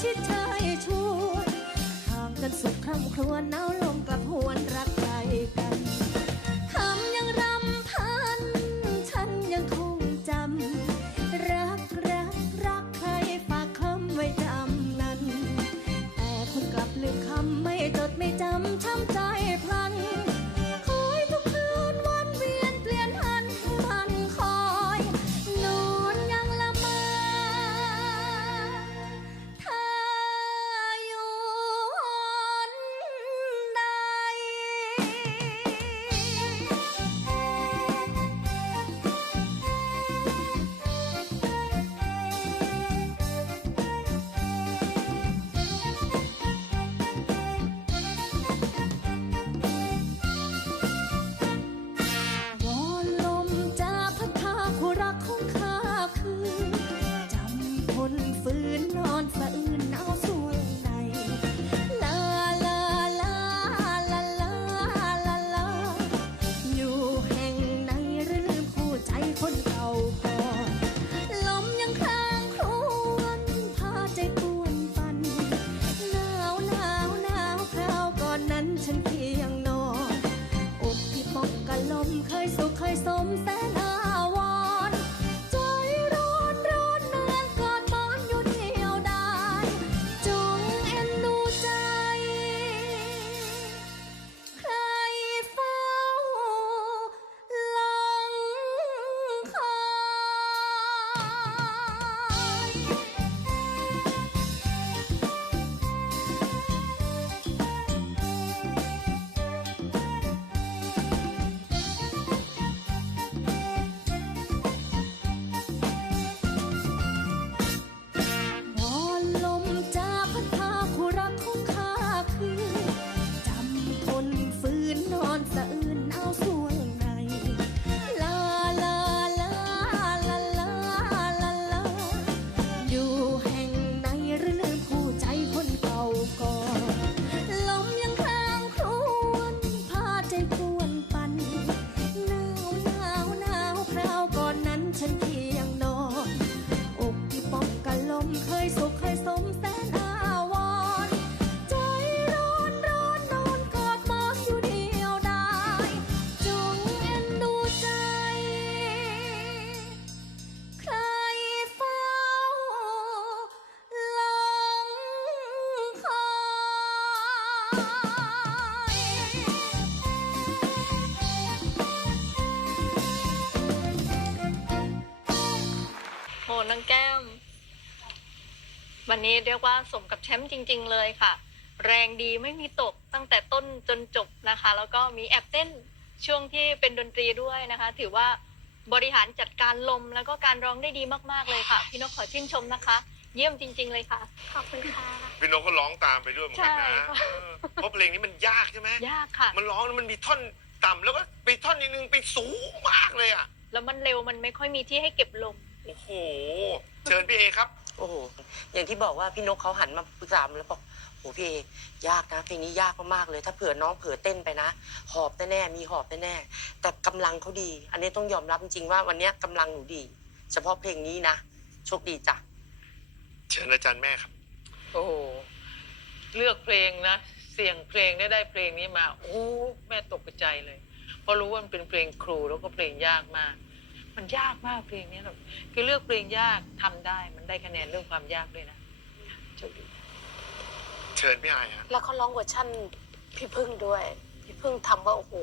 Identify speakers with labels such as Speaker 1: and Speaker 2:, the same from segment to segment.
Speaker 1: ที่เธอชูห่างกันสุดคร่ำครวญเอา เคยสุขเคยสมแสนอาวรณ์ใจร้อนร้อนนอนกอดหมอนอยู่เดียวดายจงเอ็นดูใจ ใครเฝ้าหลงคอย
Speaker 2: โหนางแก้ม วันนี้เรียกว่าสมกับแชมป์จริง ๆ เลยค่ะ แรงดีไม่มีตกตั้งแต่ต้นจนจบนะคะ แล้วก็มีแอบเต้นช่วงที่เป็นดนตรีด้วยนะคะ ถือว่าบริหารจัดการลมแล้วก็การร้องได้ดีมากๆเลยค่ะ พี่นกขอชื่นชมนะคะ เยี่ยมจริง ๆ เลยค่ะ
Speaker 1: ขอบคุณค่ะ
Speaker 3: พี่นกก็ร้องตามไปด้วยเหมือนกัน
Speaker 2: ใช่
Speaker 3: นะ
Speaker 2: ค่ะ
Speaker 3: เออเพราะเพลงนี้มันยากใช่ไหม
Speaker 2: ยากค่ะ
Speaker 3: มันร้องแล้วมันมีท่อนต่ำแล้วก็ไปท่อนนิดนึงไปสูงมากเลยอะ
Speaker 2: แล้วมันเร็วมันไม่ค่อยมีที่ให้เก็บลม
Speaker 3: โอ้โห เชิญพี่เอครับ
Speaker 4: โอ้โห อย่างที่บอกว่าพี่นกเขาหันมาปรึกษาแล้วบอกโอ้พี่เอยากนะเพลงนี้ยากมากๆเลย ถ้าเผื่อน้องเผื่อเต้นไปนะ หอบแน่ๆมีหอบแน่ๆแต่กำลังเขาดี อันนี้ต้องยอมรับจริงๆว่าวันเนี้ยกำลังหนูดี เฉพาะเพลงนี้นะโชคดีจ้ะ
Speaker 3: เชิญอาจารย์แม่ครับ
Speaker 5: โอ้โหเลือกเพลงนะเสียงเพลงได้ได้เพลงนี้มาโอ้แม่ตกใจเลย เพราะรู้ว่ามันเป็นเพลงครูแล้วก็เพลงยากมาก มันยากมากเพลงนี้แบบคือเลือกเพลงยากทำได้ มันได้คะแนนเรื่องความยากด้วยนะโชคดี
Speaker 3: เชิญพี่ไอฮะ
Speaker 6: แล้วเขาร้องเวอร์ชั่นพี่พึ่งด้วย พี่พึ่งทำว่าโอ้โห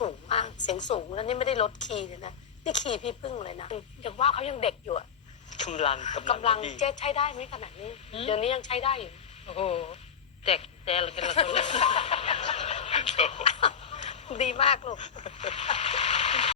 Speaker 6: สูงมากเสียงสูงแล้วนี่ไม่ได้ลดคีย์เลยนะนี่คีย์พี่พึ่งเลยนะอย่างว่าเขายังเด็กอยู่อะ
Speaker 4: กำลัง
Speaker 6: กำลัง
Speaker 4: ดี
Speaker 6: เจ๊ใช้ได้ไหมขนาดนี้ เดี๋ยวนี้ยังใช้ได้อยู่
Speaker 5: โอ้โหแจกแจกกันละคนละ
Speaker 6: ดีมากลูก